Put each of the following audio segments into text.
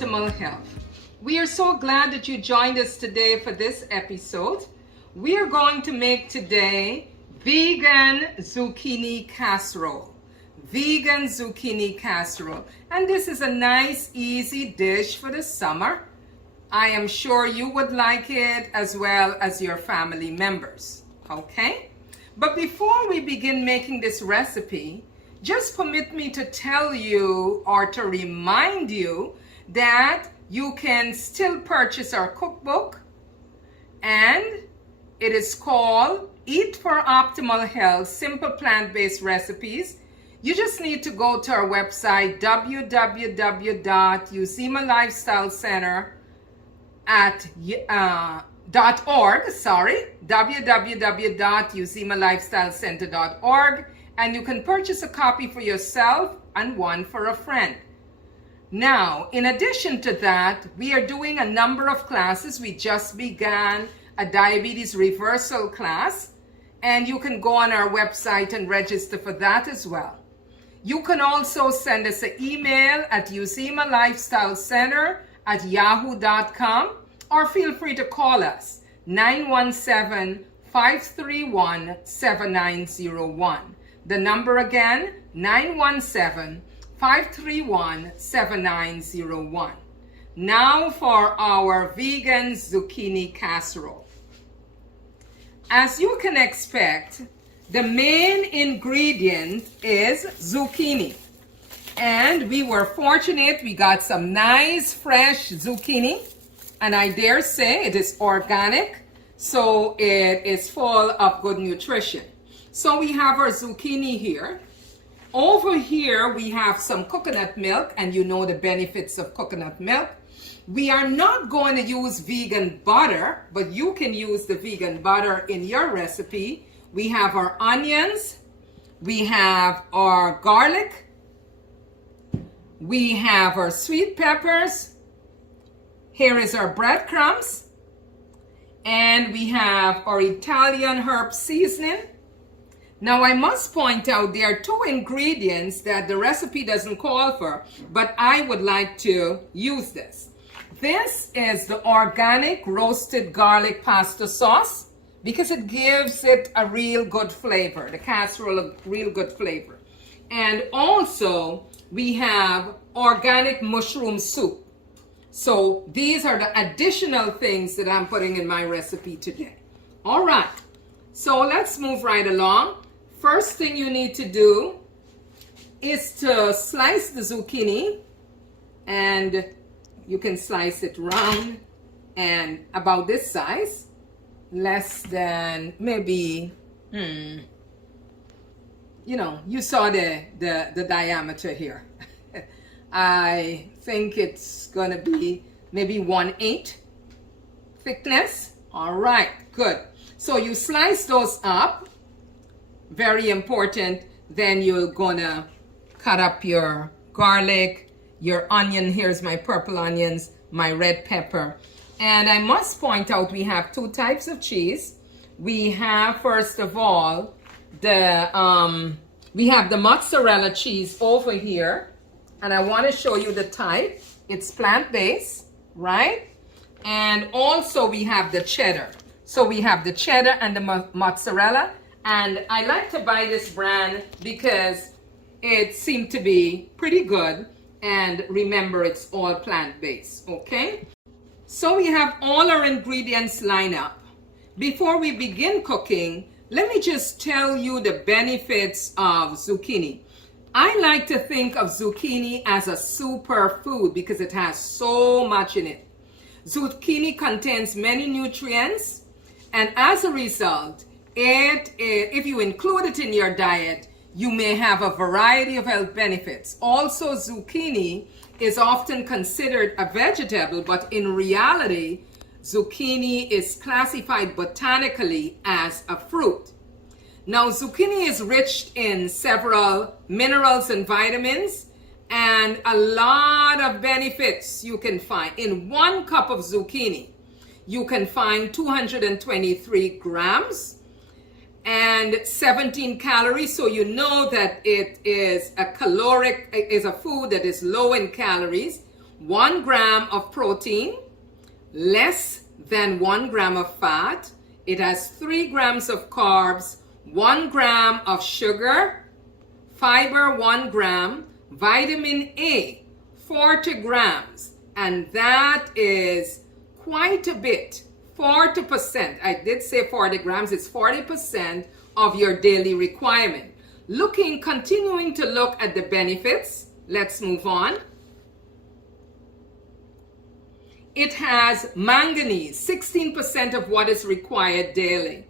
optimal health. We are so glad that you joined us today for this episode. We are going to make today vegan zucchini casserole. Vegan zucchini casserole. And this is a nice, easy dish for the summer. I am sure you would like it as well as your family members. Okay? But before we begin making this recipe, just permit me to tell you or to remind you that you can still purchase our cookbook, and it is called Eat for Optimal Health, Simple Plant-Based Recipes. You just need to go to our website, www.usemalifestylecenter.org, and you can purchase a copy for yourself and one for a friend. Now, in addition to that, we are doing a number of classes. We just began a diabetes reversal class, and you can go on our website and register for that as well. You can also send us an email at usemalifestylecenter@yahoo.com, or feel free to call us 917-531-7901. The number again, 917-531-7901. Now for our vegan zucchini casserole. As you can expect, the main ingredient is zucchini. And we were fortunate, we got some nice fresh zucchini. And I dare say it is organic, so it is full of good nutrition. So we have our zucchini here. Over here we have some coconut milk, and you know the benefits of coconut milk. We are not going to use vegan butter, but you can use the vegan butter in your recipe. We have our onions, we have our garlic, we have our sweet peppers, here is our breadcrumbs, and we have our Italian herb seasoning. Now I must point out there are two ingredients that the recipe doesn't call for, but I would like to use this. This is the organic roasted garlic pasta sauce, because it gives it a real good flavor, the casserole a real good flavor. And also we have organic mushroom soup. So these are the additional things that I'm putting in my recipe today. All right, so let's move right along. First thing you need to do is to slice the zucchini, and you can slice it round and about this size, less than maybe, you saw the diameter here. I think it's gonna be maybe 1/8 thickness. All right, good. So you slice those up, very important. Then you're gonna cut up your garlic, your onion. Here's my purple onions, my red pepper. And I must point out we have two types of cheese. We have, first of all, we have the mozzarella cheese over here. And I want to show you the type. It's plant-based, right? And also we have the cheddar. So we have the cheddar and the mozzarella. And I like to buy this brand because it seemed to be pretty good. And remember, it's all plant-based, okay? So we have all our ingredients lined up. Before we begin cooking, let me just tell you the benefits of zucchini. I like to think of zucchini as a superfood because it has so much in it. Zucchini contains many nutrients, and as a result, if you include it in your diet, you may have a variety of health benefits. Also, zucchini is often considered a vegetable, but in reality, zucchini is classified botanically as a fruit. Now, zucchini is rich in several minerals and vitamins, and a lot of benefits you can find. In 1 cup of zucchini, you can find 223 grams and 17 calories. So you know that it is a food that is low in calories. 1 gram of protein, less than 1 gram of fat. It has 3 grams of carbs, 1 gram of sugar, fiber 1 gram, vitamin A 40 grams, and that is quite a bit. 40%. I did say 40 grams. It's 40% of your daily requirement. Continuing to look at the benefits. Let's move on. It has manganese, 16% of what is required daily.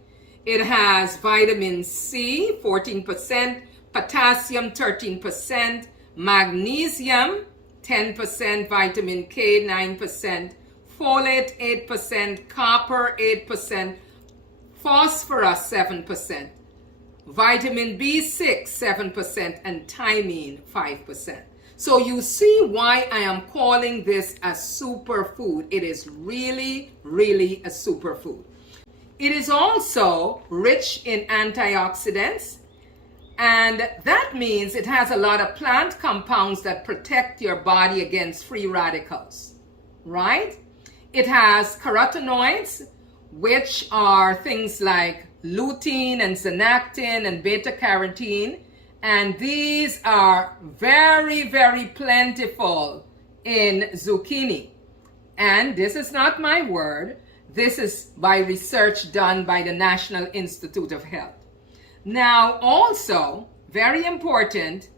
It has vitamin C, 14%, potassium, 13%, magnesium, 10%, vitamin K, 9%, folate, 8%, copper, 8%, phosphorus, 7%, vitamin B6, 7%, and thiamine, 5%. So you see why I am calling this a superfood. It is really, really a superfood. It is also rich in antioxidants, and that means it has a lot of plant compounds that protect your body against free radicals, right? It has carotenoids, which are things like lutein and zeaxanthin and beta carotene. And these are very, very plentiful in zucchini. And this is not my word. This is by research done by the National Institute of Health. Now, also, very important,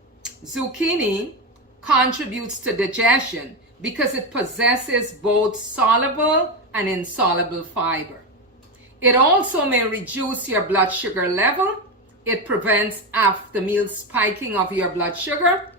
zucchini contributes to digestion because it possesses both soluble and insoluble fiber. It also may reduce your blood sugar level. It prevents after-meal spiking of your blood sugar.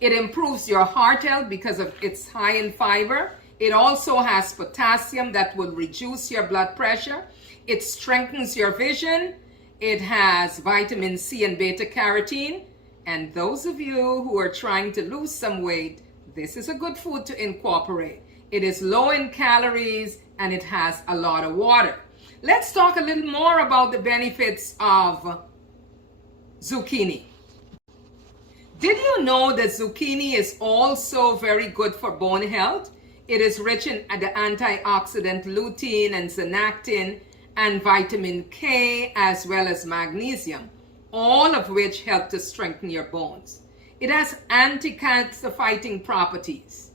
It improves your heart health because of its high in fiber. It also has potassium that will reduce your blood pressure. It strengthens your vision. It has vitamin C and beta carotene. And those of you who are trying to lose some weight, this is a good food to incorporate. It is low in calories and it has a lot of water. Let's talk a little more about the benefits of zucchini. Did you know that zucchini is also very good for bone health? It is rich in the antioxidant lutein and zeaxanthin and vitamin K as well as magnesium, all of which help to strengthen your bones. It has anti-cancer fighting properties.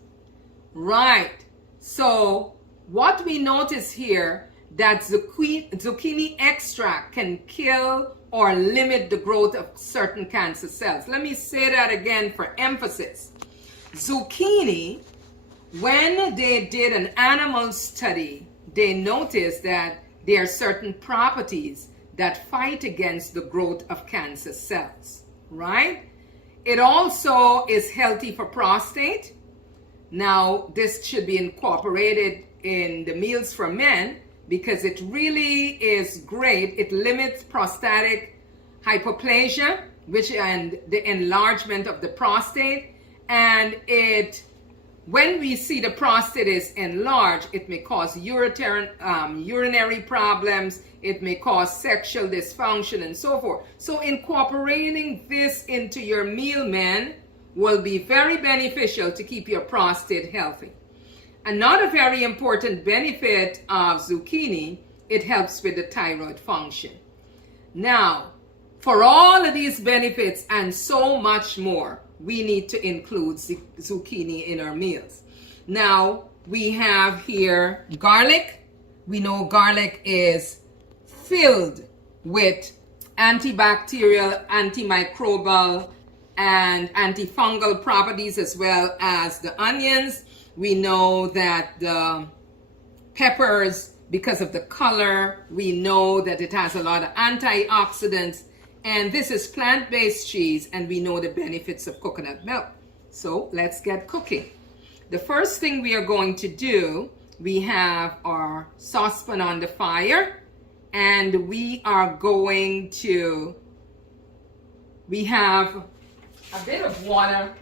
Right. So what we notice here that zucchini extract can kill or limit the growth of certain cancer cells. Let me say that again for emphasis. Zucchini, when they did an animal study, they noticed that there are certain properties that fight against the growth of cancer cells, right? It also is healthy for prostate. Now, this should be incorporated in the meals for men because it really is great. It limits prostatic hyperplasia, and the enlargement of the prostate. And when we see the prostate is enlarged, it may cause urinary problems, it may cause sexual dysfunction and so forth. So incorporating this into your meal, men, will be very beneficial to keep your prostate healthy. Another very important benefit of zucchini, it helps with the thyroid function. Now, for all of these benefits and so much more, we need to include zucchini in our meals. Now, we have here garlic. We know garlic is filled with antibacterial, antimicrobial, and antifungal properties, as well as the onions. We know that the peppers, because of the color, we know that it has a lot of antioxidants. And this is plant-based cheese, and we know the benefits of coconut milk. So let's get cooking. The first thing we are going to do, we have our saucepan on the fire, and we have a bit of water.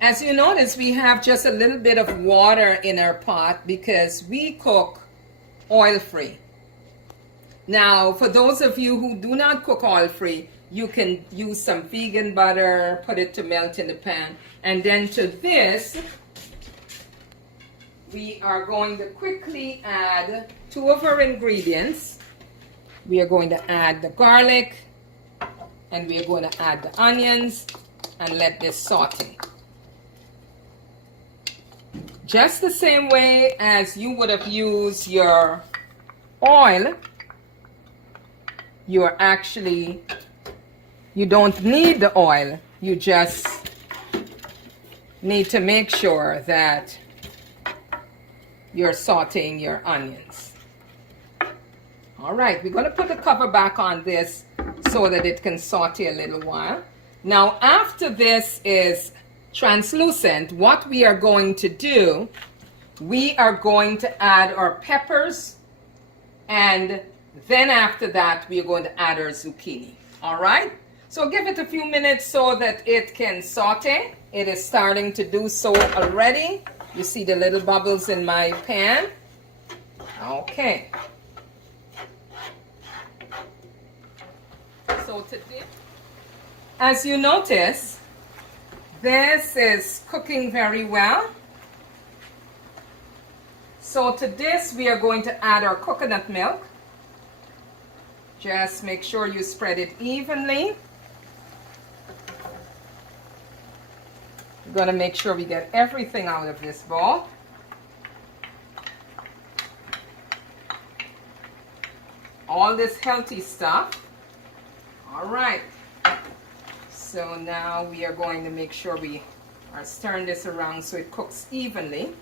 As you notice, we have just a little bit of water in our pot because we cook oil-free. Now, for those of you who do not cook oil-free, You can use some vegan butter, put it to melt in the pan. And then to this, we are going to quickly add 2 of our ingredients. We are going to add the garlic, and we are going to add the onions, and let this saute. Just the same way as you would have used your oil, you don't need the oil. You just need to make sure that you're sauteing your onions. All right, we're going to put the cover back on this so that it can saute a little while. Now, after this is translucent, what we are going to do, we are going to add our peppers, and then after that, we are going to add our zucchini. All right? So give it a few minutes so that it can saute. It is starting to do so already. You see the little bubbles in my pan? Okay. So today, as you notice, this is cooking very well. So to this, we are going to add our coconut milk. Just make sure you spread it evenly. We're going to make sure we get everything out of this bowl. All this healthy stuff. All right. So now we are going to make sure we are stirring this around so it cooks evenly.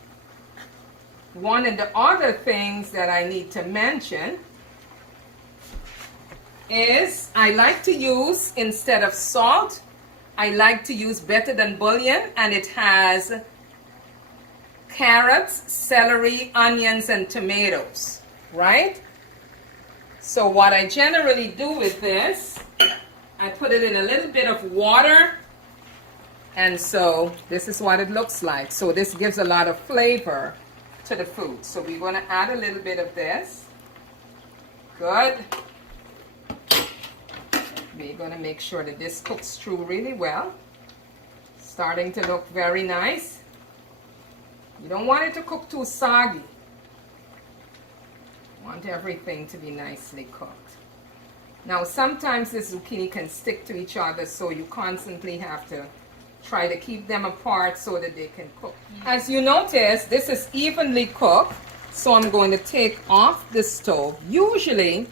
One of the other things that I need to mention is I like to use, instead of salt, I like to use Better Than Bouillon, and it has carrots, celery, onions, and tomatoes, right? So what I generally do with this, I put it in a little bit of water, and so this is what it looks like. So this gives a lot of flavor to the food. So we're going to add a little bit of this. Good. We're going to make sure that this cooks through really well. Starting to look very nice. You don't want it to cook too soggy. You want everything to be nicely cooked. Now sometimes the zucchini can stick to each other, so you constantly have to try to keep them apart so that they can cook. As you notice, this is evenly cooked, so I'm going to take off the stove. Usually,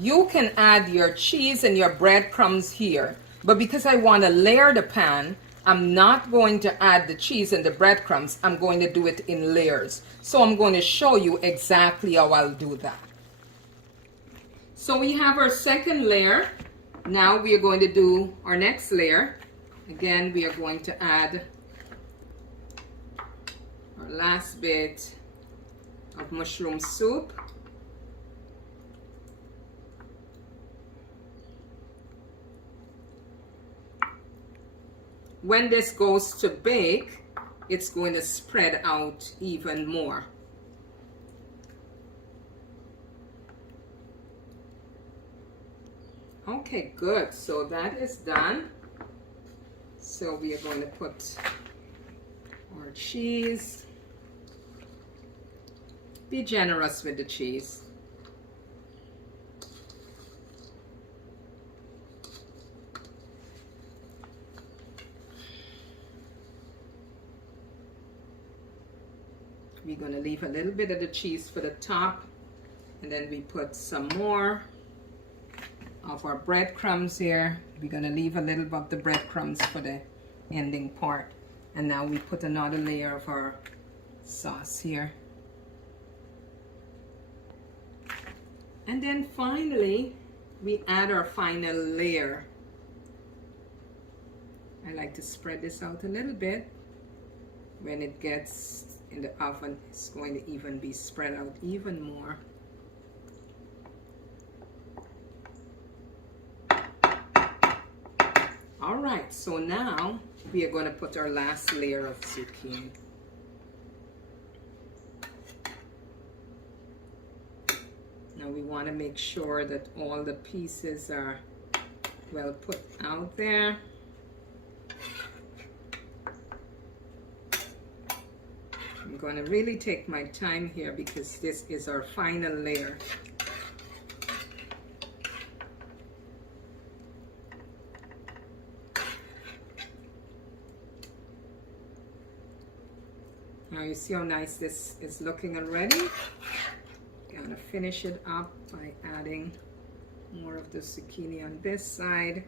you can add your cheese and your breadcrumbs here, but because I want to layer the pan, I'm not going to add the cheese and the breadcrumbs. I'm going to do it in layers. So I'm going to show you exactly how I'll do that. So we have our second layer. Now we are going to do our next layer. Again, we are going to add our last bit of mushroom soup. When this goes to bake, it's going to spread out even more. Okay, good. So that is done. So we are going to put our cheese. Be generous with the cheese. We're going to leave a little bit of the cheese for the top, and then we put some more of our breadcrumbs here. We're going to leave a little bit of the breadcrumbs for the ending part. And now we put another layer of our sauce here. And then finally, we add our final layer. I like to spread this out a little bit. When it gets in the oven, it's going to even be spread out even more. All right, so now we are going to put our last layer of zucchini. Now we want to make sure that all the pieces are well put out there. I'm going to really take my time here because this is our final layer. Now you see how nice this is looking already. I'm going to finish it up by adding more of the zucchini on this side.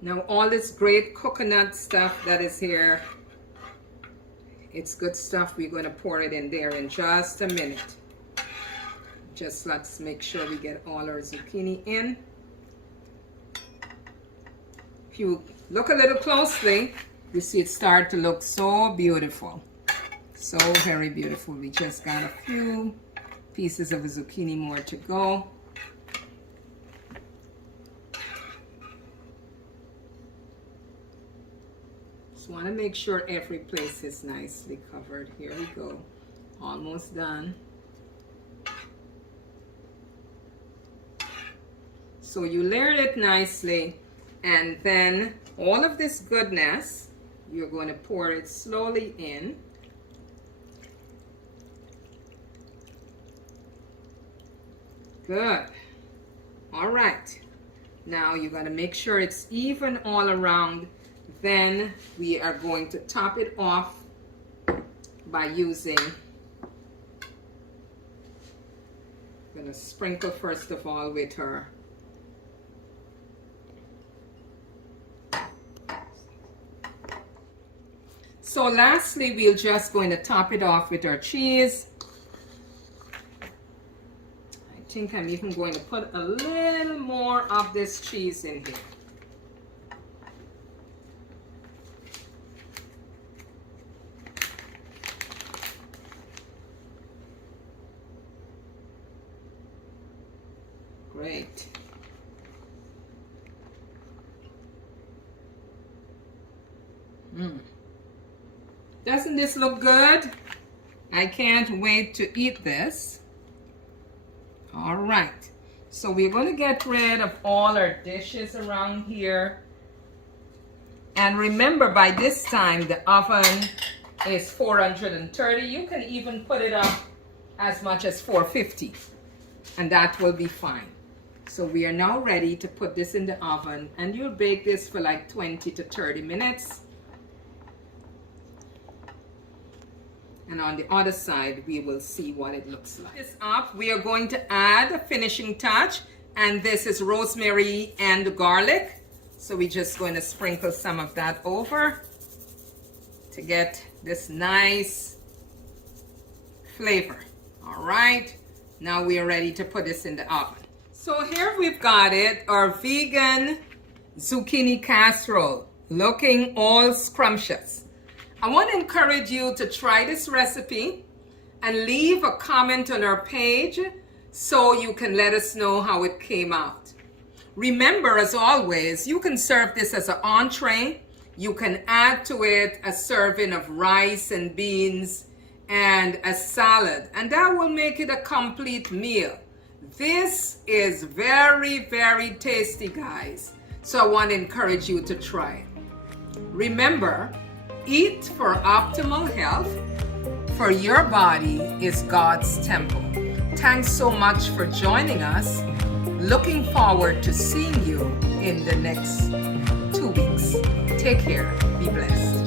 Now all this great coconut stuff that is here, it's good stuff. We're going to pour it in there in just a minute. Just let's make sure we get all our zucchini in. If you look a little closely, you see it start to look so beautiful. So very beautiful. We just got a few pieces of zucchini more to go. Want to make sure every place is nicely covered. Here we go, almost done. So you layered it nicely, and then all of this goodness, you're going to pour it slowly in. Good. All right, now you're going to make sure it's even all around. Then we are going to top it off by using, I'm going to sprinkle first of all with her so lastly we're just going to top it off with our cheese. I think I'm even going to put a little more of this cheese in here. Great. Doesn't this look good? I can't wait to eat this. All right. So we're going to get rid of all our dishes around here. And remember, by this time, the oven is 430. You can even put it up as much as 450. And that will be fine. So we are now ready to put this in the oven, and you'll bake this for like 20 to 30 minutes. And on the other side, we will see what it looks like. This up, we are going to add a finishing touch, and this is rosemary and garlic. So we're just going to sprinkle some of that over to get this nice flavor. All right, now we are ready to put this in the oven. So here we've got it, our vegan zucchini casserole, looking all scrumptious. I want to encourage you to try this recipe and leave a comment on our page so you can let us know how it came out. Remember, as always, you can serve this as an entree. You can add to it a serving of rice and beans and a salad, and that will make it a complete meal. This is very, very tasty, guys. So I want to encourage you to try it. Remember, eat for optimal health, for your body is God's temple. Thanks so much for joining us. Looking forward to seeing you in the next 2 weeks. Take care. Be blessed.